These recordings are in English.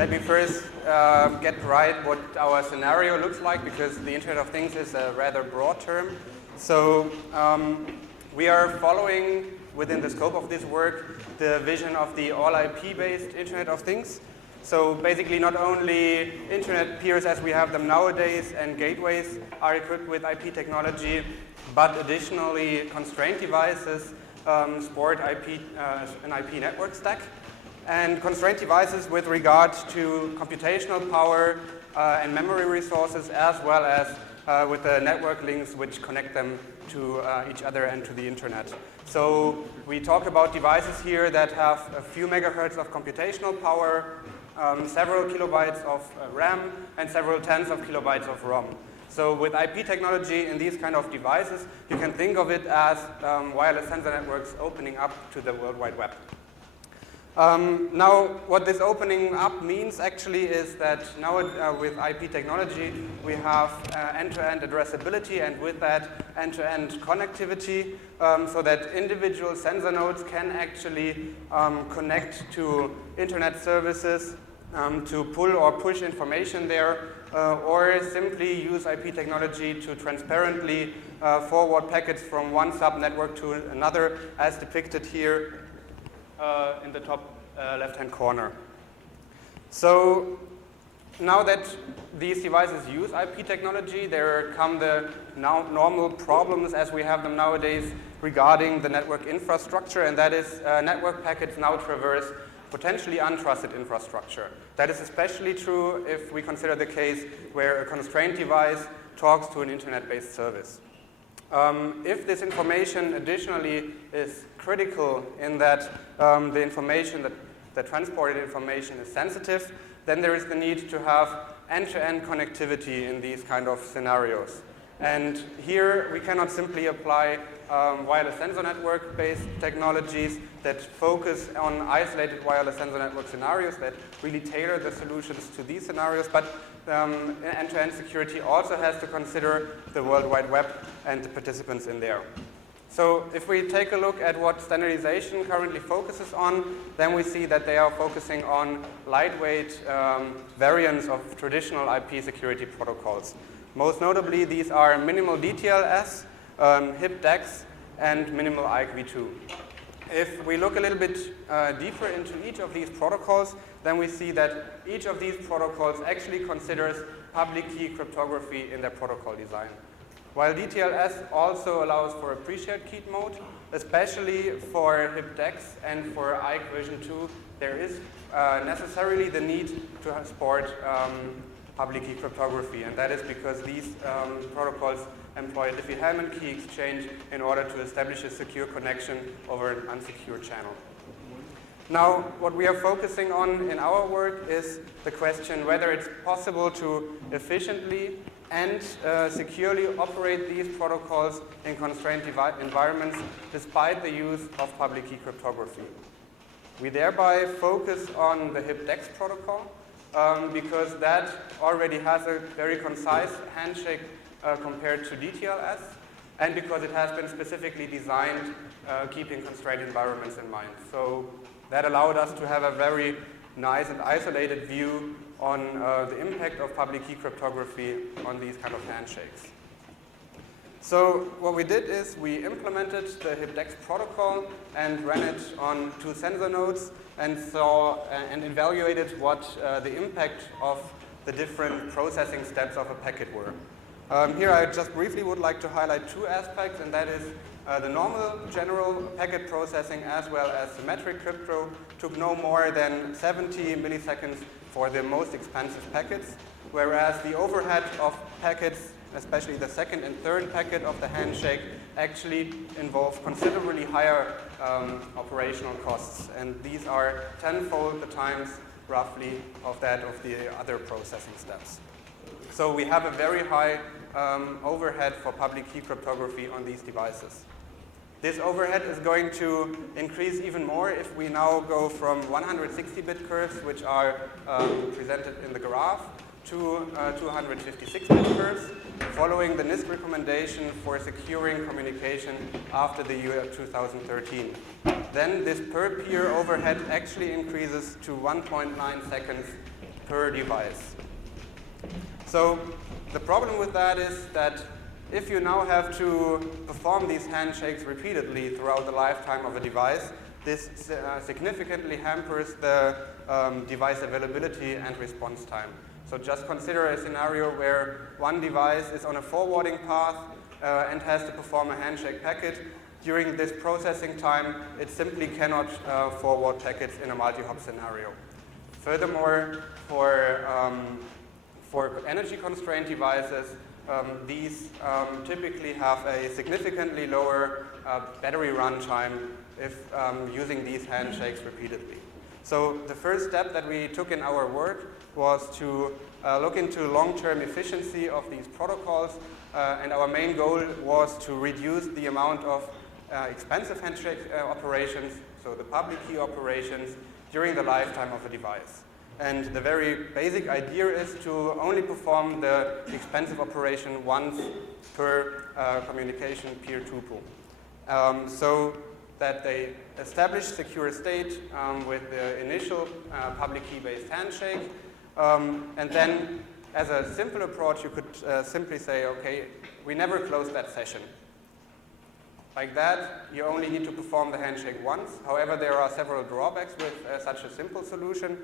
let me first get right what our scenario looks like, because the Internet of Things is a rather broad term. So we are following, within the scope of this work, the vision of the all IP-based Internet of Things. So basically not only Internet peers as we have them nowadays and gateways are equipped with IP technology, but additionally constraint devices support an IP network stack. And constraint devices with regard to computational power and memory resources, as well as with the network links which connect them to each other and to the internet. So we talk about devices here that have a few megahertz of computational power, several kilobytes of RAM, and several tens of kilobytes of ROM. So with IP technology in these kind of devices, you can think of it as wireless sensor networks opening up to the World Wide Web. Now, what this opening up means actually is that now with IP technology, we have end-to-end addressability, and with that end-to-end connectivity, so that individual sensor nodes can actually connect to internet services to pull or push information there, or simply use IP technology to transparently forward packets from one subnetwork to another, as depicted here in the top left-hand corner. So now that these devices use IP technology, there come the now normal problems as we have them nowadays regarding the network infrastructure, and that is network packets now traverse potentially untrusted infrastructure. That is especially true if we consider the case where a constrained device talks to an internet-based service. If this information additionally is critical in that the information, the transported information is sensitive, then there is the need to have end-to-end connectivity in these kind of scenarios. And here we cannot simply apply wireless sensor network-based technologies that focus on isolated wireless sensor network scenarios that really tailor the solutions to these scenarios, but end-to-end security also has to consider the World Wide Web and the participants in there. So if we take a look at what standardization currently focuses on, then we see that they are focusing on lightweight variants of traditional IP security protocols. Most notably, these are minimal DTLS, HIP-DEX, and minimal IKV2. If we look a little bit deeper into each of these protocols, then we see that each of these protocols actually considers public key cryptography in their protocol design. While DTLS also allows for a pre-shared key mode, especially for HIP-DEX and for IKV2, there is necessarily the need to support public key cryptography, and that is because these protocols employ a Diffie-Hellman key exchange in order to establish a secure connection over an unsecured channel. Now, what we are focusing on in our work is the question whether it's possible to efficiently and securely operate these protocols in constrained environments despite the use of public key cryptography. We thereby focus on the HIP-DEX protocol because that already has a very concise handshake compared to DTLS, and because it has been specifically designed keeping constrained environments in mind. So that allowed us to have a very nice and isolated view on the impact of public key cryptography on these kind of handshakes. So what we did is we implemented the HIP-DEX protocol and ran it on 2 sensor nodes and saw and evaluated what the impact of the different processing steps of a packet were. Here I just briefly would like to highlight 2 aspects, and that is the normal general packet processing as well as symmetric crypto took no more than 70 milliseconds for the most expensive packets, whereas the overhead of packets, especially the second and third packet of the handshake, actually involve considerably higher operational costs, and these are tenfold the times roughly of that of the other processing steps. So we have a very high overhead for public key cryptography on these devices. This overhead is going to increase even more if we now go from 160-bit curves, which are presented in the graph, to 256-bit curves, following the NIST recommendation for securing communication after the year 2013. Then this per peer overhead actually increases to 1.9 seconds per device. So the problem with that is that if you now have to perform these handshakes repeatedly throughout the lifetime of a device, this significantly hampers the device availability and response time. So just consider a scenario where one device is on a forwarding path and has to perform a handshake packet. During this processing time, it simply cannot forward packets in a multi-hop scenario. Furthermore, for energy-constrained devices, these typically have a significantly lower battery runtime if using these handshakes repeatedly. So the first step that we took in our work was to look into long-term efficiency of these protocols, and our main goal was to reduce the amount of expensive handshake operations, so the public key operations, during the lifetime of a device. And the very basic idea is to only perform the expensive operation once per communication peer tuple. So that they establish secure state with the initial public key-based handshake. And then, as a simple approach, you could simply say, okay, we never close that session. Like that, you only need to perform the handshake once. However, there are several drawbacks with such a simple solution.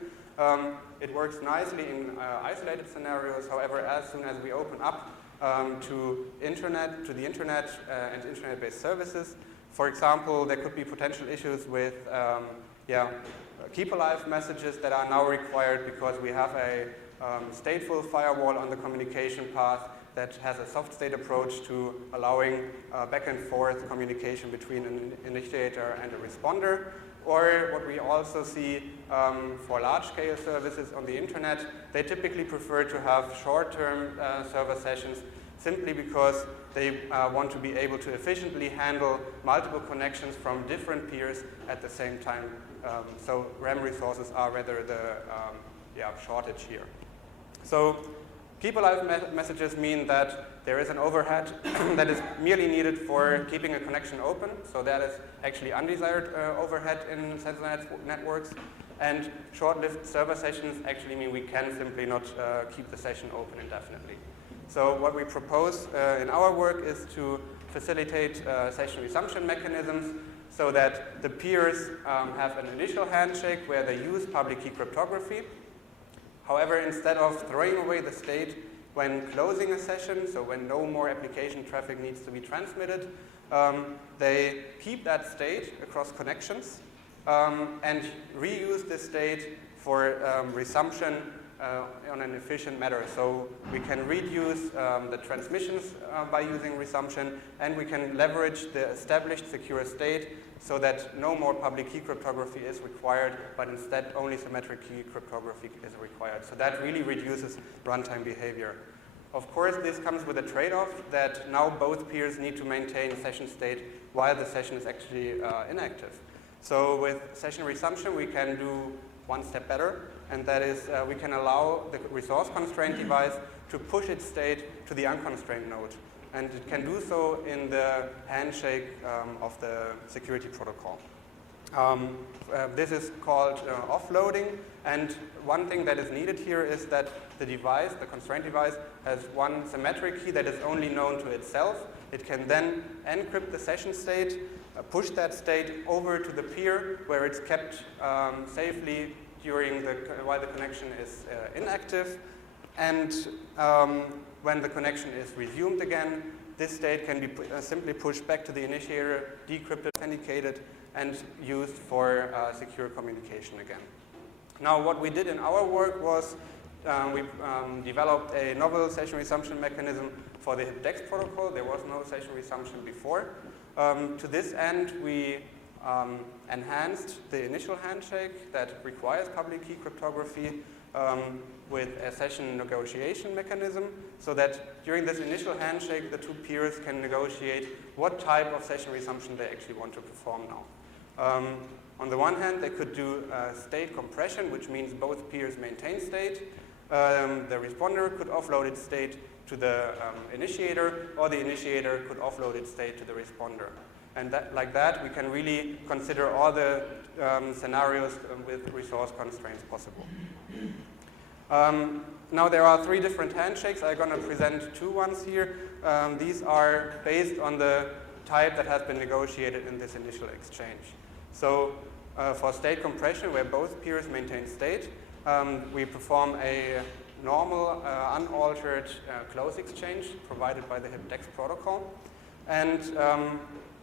It works nicely in isolated scenarios. However, as soon as we open up to the internet and internet-based services, for example, there could be potential issues with keep alive messages that are now required because we have a stateful firewall on the communication path that has a soft state approach to allowing back and forth communication between an initiator and a responder. Or what we also see for large-scale services on the internet, they typically prefer to have short-term server sessions simply because they want to be able to efficiently handle multiple connections from different peers at the same time. So RAM resources are rather the shortage here. So keep alive messages mean that there is an overhead that is merely needed for keeping a connection open. So that is actually undesired overhead in sensor networks. And short-lived server sessions actually mean we can simply not keep the session open indefinitely. So what we propose in our work is to facilitate session resumption mechanisms so that the peers have an initial handshake where they use public key cryptography. However, instead of throwing away the state when closing a session, so when no more application traffic needs to be transmitted, they keep that state across connections and reuse this state for resumption on an efficient manner. So we can reduce the transmissions by using resumption, and we can leverage the established secure state so that no more public key cryptography is required, but instead only symmetric key cryptography is required. So that really reduces runtime behavior. Of course, this comes with a trade-off that now both peers need to maintain session state while the session is actually inactive. So with session resumption, we can do one step better, and that is we can allow the resource-constrained device to push its state to the unconstrained node. And it can do so in the handshake of the security protocol. This is called offloading, and one thing that is needed here is that the device, the constrained device, has one symmetric key that is only known to itself. It can then encrypt the session state, push that state over to the peer where it's kept safely while the connection is inactive, and when the connection is resumed again, this state can be simply pushed back to the initiator, decrypted, authenticated, and used for secure communication again. Now, what we did in our work was we developed a novel session resumption mechanism for the HIP-DEX protocol. There was no session resumption before. To this end, we enhanced the initial handshake that requires public key cryptography with a session negotiation mechanism, so that during this initial handshake, the two peers can negotiate what type of session resumption they actually want to perform now. On the one hand, they could do state compression, which means both peers maintain state. The responder could offload its state to the initiator, or the initiator could offload its state to the responder. And like that, we can really consider all the scenarios with resource constraints possible. Now there are 3 different handshakes. I'm going to present 2 ones here. These are based on the type that has been negotiated in this initial exchange. So for state compression, where both peers maintain state, we perform a normal, unaltered close exchange provided by the HIP-DEX protocol. And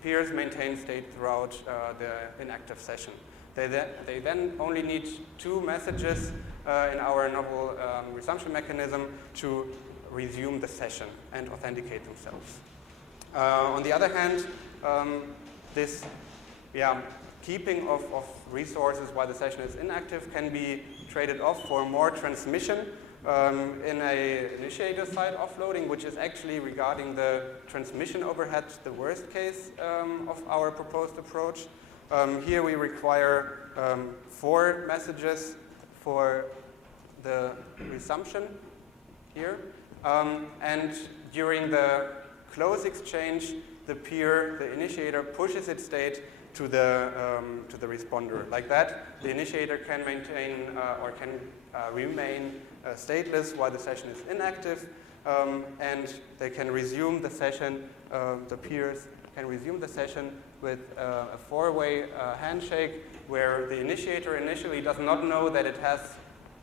peers maintain state throughout the inactive session. They then only need 2 messages in our novel resumption mechanism to resume the session and authenticate themselves. On the other hand, this keeping of resources while the session is inactive can be traded off for more transmission in an initiator-side offloading, which is actually, regarding the transmission overhead, the worst case of our proposed approach. Here we require 4 messages for the resumption here, and during the close exchange, the initiator pushes its state to the responder. Like that, the initiator can maintain or can remain stateless while the session is inactive, and they can resume the session. The peers can resume the session with a 4-way handshake, where the initiator initially does not know that it has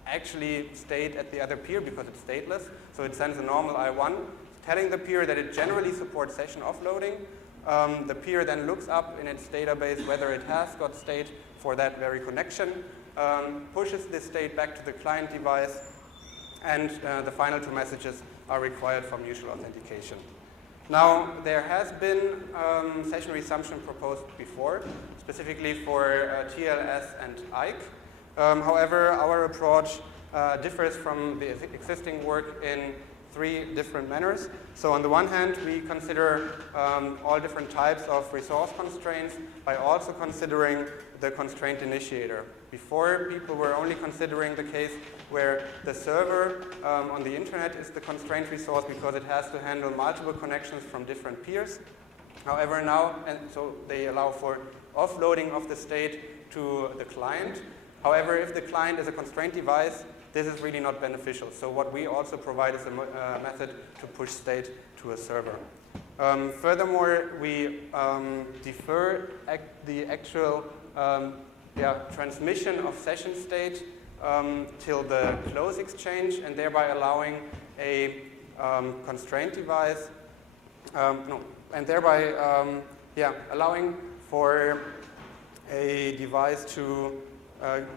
actually state at the other peer because it's stateless. So it sends a normal I1 telling the peer that it generally supports session offloading. The peer then looks up in its database whether it has got state for that very connection, pushes this state back to the client device, and the final 2 messages are required for mutual authentication. Now, there has been session resumption proposed before, specifically for TLS and IKE. However, our approach differs from the existing work in 3 different manners. So on the one hand, we consider all different types of resource constraints by also considering the constraint initiator. Before, people were only considering the case where the server on the internet is the constraint resource because it has to handle multiple connections from different peers. However, now, and so they allow for offloading of the state to the client. However, if the client is a constraint device, this is really not beneficial. So what we also provide is a method to push state to a server. Furthermore, we defer the actual transmission of session state till the close exchange, and thereby allowing a constraint device, allowing for a device to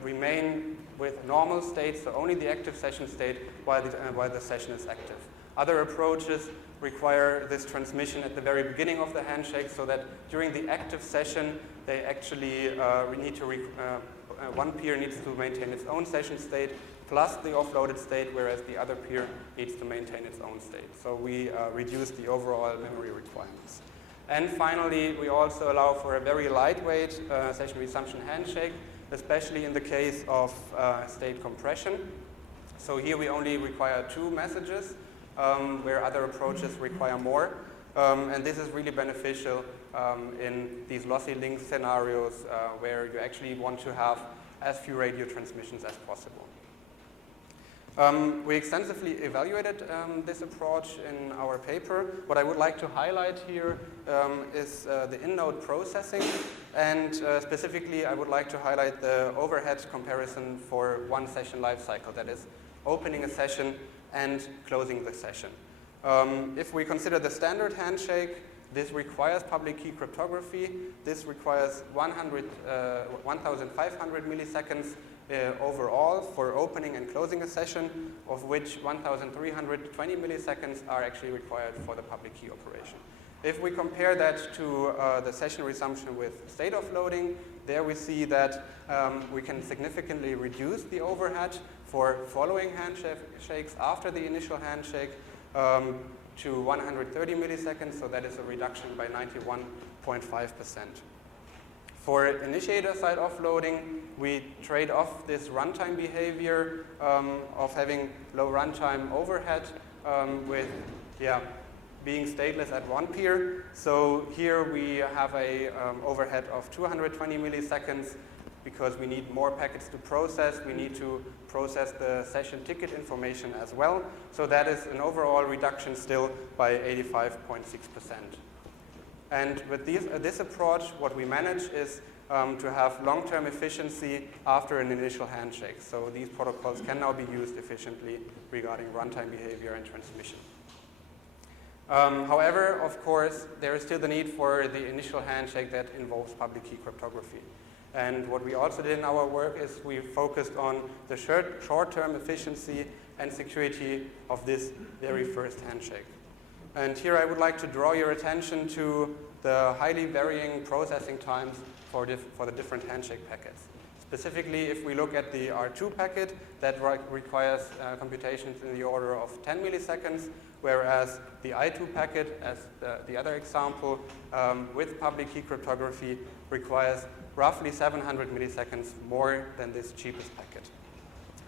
remain with normal state, so only the active session state while the session is active. Other approaches require this transmission at the very beginning of the handshake, so that during the active session, they actually one peer needs to maintain its own session state plus the offloaded state, whereas the other peer needs to maintain its own state. So we reduce the overall memory requirements. And finally, we also allow for a very lightweight session resumption handshake, especially in the case of state compression. So here we only require 2 messages, where other approaches require more. And this is really beneficial in these lossy link scenarios where you actually want to have as few radio transmissions as possible. We extensively evaluated this approach in our paper. What I would like to highlight here is the in-node processing, and specifically I would like to highlight the overhead comparison for one session lifecycle, that is opening a session and closing the session. If we consider the standard handshake, this requires public key cryptography. This requires 1,500 milliseconds overall for opening and closing a session, of which 1,320 milliseconds are actually required for the public key operation. If we compare that to the session resumption with state offloading, there we see that we can significantly reduce the overhead for following handshakes after the initial handshake to 130 milliseconds, so that is a reduction by 91.5%. For initiator-side offloading, we trade off this runtime behavior of having low runtime overhead with being stateless at one peer. So here we have a overhead of 220 milliseconds because we need more packets to process. We need to process the session ticket information as well. So that is an overall reduction still by 85.6%. And with this approach, what we manage is to have long-term efficiency after an initial handshake. So these protocols can now be used efficiently regarding runtime behavior and transmission. However, of course, there is still the need for the initial handshake that involves public key cryptography. And what we also did in our work is we focused on the short-term efficiency and security of this very first handshake. And here I would like to draw your attention to the highly varying processing times for the different handshake packets. Specifically, if we look at the R2 packet, that requires computations in the order of 10 milliseconds, whereas the I2 packet, as the other example, with public key cryptography, requires roughly 700 milliseconds more than this cheapest packet.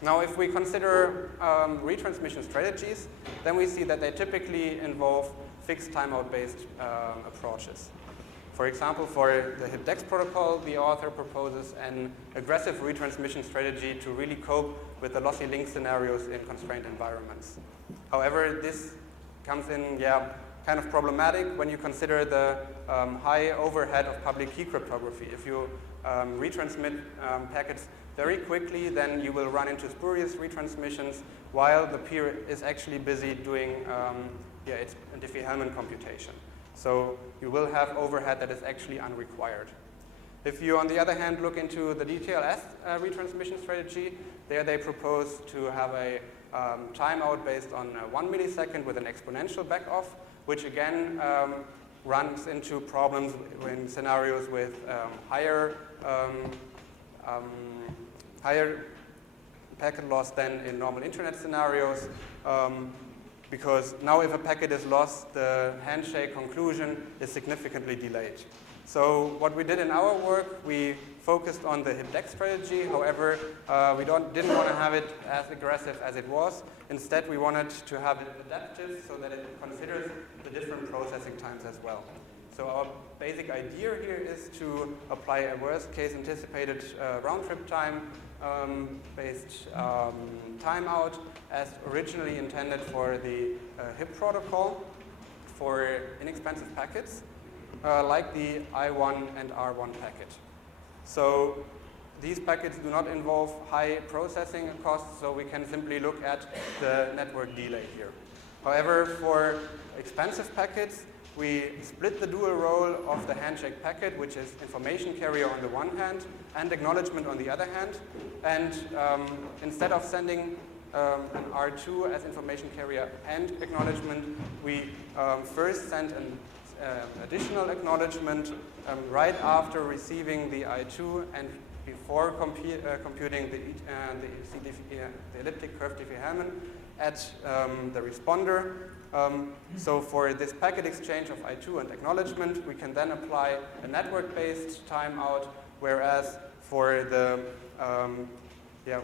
Now, if we consider retransmission strategies, then we see that they typically involve fixed timeout-based approaches. For example, for the HIP-DEX protocol, the author proposes an aggressive retransmission strategy to really cope with the lossy link scenarios in constrained environments. However, this comes in, kind of problematic when you consider the high overhead of public key cryptography. If you retransmit packets very quickly, then you will run into spurious retransmissions while the peer is actually busy doing its Diffie-Hellman computation. So you will have overhead that is actually unrequired. If you, on the other hand, look into the DTLS retransmission strategy, there they propose to have a timeout based on 1 millisecond with an exponential backoff, which again runs into problems in scenarios with higher packet loss than in normal internet scenarios. Because now if a packet is lost, the handshake conclusion is significantly delayed. So what we did in our work, we focused on the HIP-DEX strategy. However, we didn't want to have it as aggressive as it was. Instead, we wanted to have it adaptive so that it considers the different processing times as well. So our basic idea here is to apply a worst-case anticipated round-trip time based timeout as originally intended for the HIP protocol for inexpensive packets like the I1 and R1 packet. So these packets do not involve high processing costs, so we can simply look at the network delay here. However, for expensive packets, we split the dual role of the handshake packet, which is information carrier on the one hand and acknowledgement on the other hand. And instead of sending an R2 as information carrier and acknowledgement, we first send an additional acknowledgement right after receiving the I2 and before computing the elliptic curve Diffie-Hellman at the responder. So for this packet exchange of I2 and acknowledgement, we can then apply a network-based timeout, whereas for the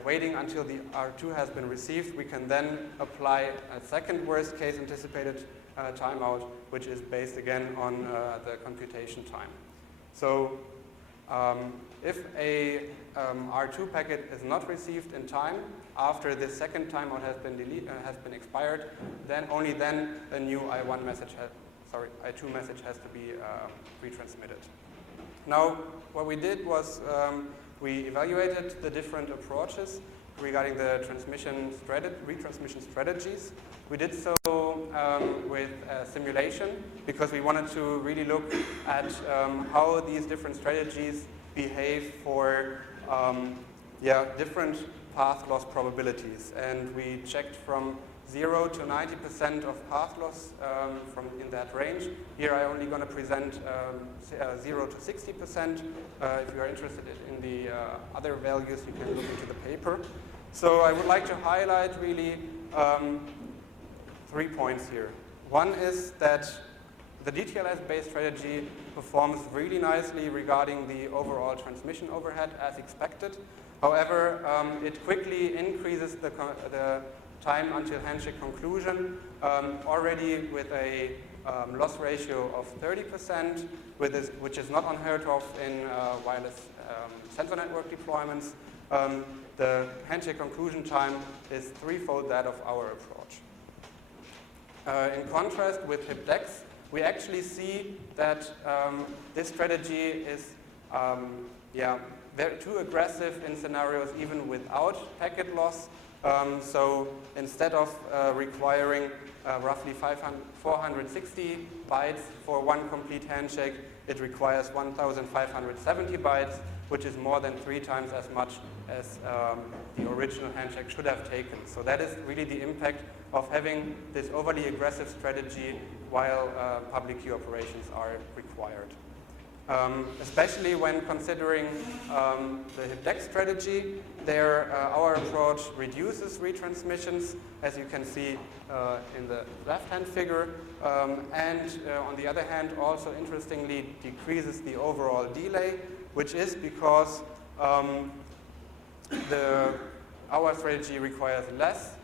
waiting until the R2 has been received, we can then apply a second worst-case anticipated timeout, which is based again on the computation time. So if a R2 packet is not received in time after the second timeout has been expired, then only then a new I2 message has to be retransmitted. Now, what we did was we evaluated the different approaches regarding the retransmission strategies. We did so with simulation because we wanted to really look at how these different strategies behave for different path loss probabilities. And we checked from 0 to 90% of path loss from in that range. Here I'm only going to present 0 to 60%. If you are interested in the other values, you can look into the paper. So I would like to highlight really 3 points here. One is that the DTLS-based strategy performs really nicely regarding the overall transmission overhead as expected. However, it quickly increases the time until handshake conclusion already with a loss ratio of 30%, which is not unheard of in wireless sensor network deployments. The handshake conclusion time is threefold that of our approach. In contrast with HIPDEX, we actually see that this strategy is too aggressive in scenarios even without packet loss. So instead of requiring roughly 460 bytes for one complete handshake, it requires 1,570 bytes, which is more than 3 times as much as the original handshake should have taken. So that is really the impact of having this overly aggressive strategy while public key operations are required. Especially when considering the HIPDEX strategy, our approach reduces retransmissions, as you can see in the left-hand figure, and on the other hand, also interestingly decreases the overall delay, which is because our strategy requires less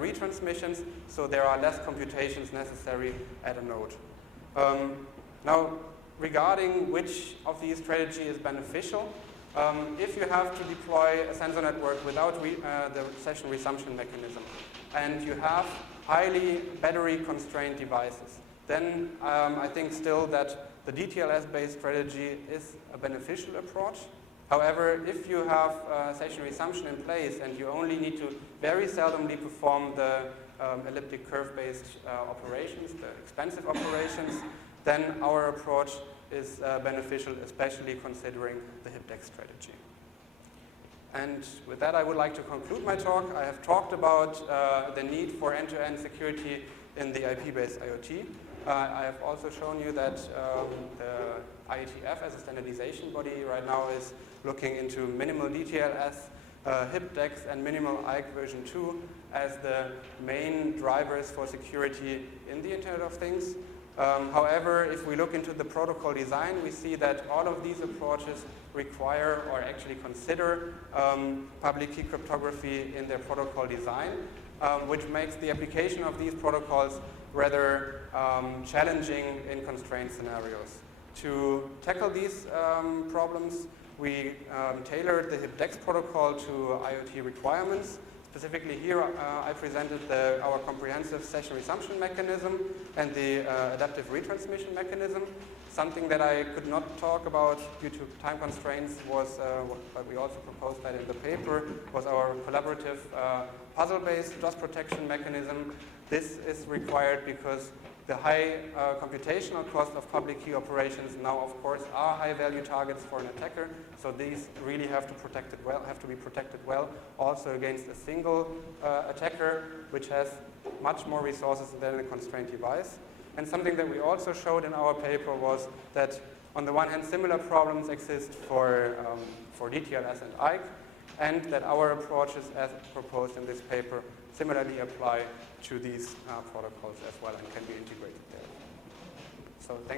retransmissions, so there are less computations necessary at a node. Now, regarding which of these strategies is beneficial, if you have to deploy a sensor network without the session resumption mechanism, and you have highly battery-constrained devices, then I think still that the DTLS-based strategy is a beneficial approach. However, if you have session resumption in place and you only need to very seldomly perform the elliptic curve-based operations, the expensive operations, then our approach is beneficial, especially considering the HIPDEX strategy. And with that, I would like to conclude my talk. I have talked about the need for end-to-end security in the IP-based IoT. I have also shown you that the IETF as a standardization body right now is looking into minimal DTLS, HIPDEX, and minimal IKE version 2 as the main drivers for security in the Internet of Things. However, if we look into the protocol design, we see that all of these approaches require or actually consider public key cryptography in their protocol design, which makes the application of these protocols rather challenging in constrained scenarios. To tackle these problems, we tailored the HIPDEX protocol to IoT requirements. Specifically here, I presented our comprehensive session resumption mechanism and the adaptive retransmission mechanism. Something that I could not talk about due to time constraints was, but we also proposed that in the paper, was our collaborative puzzle-based loss protection mechanism. This is required because the high computational cost of public key operations now, of course, are high-value targets for an attacker. So these really have to be protected well, also against a single attacker, which has much more resources than a constrained device. And something that we also showed in our paper was that, on the one hand, similar problems exist for DTLS and IKE, and that our approaches, as proposed in this paper, similarly apply to these protocols as well and can be integrated there. So thank you.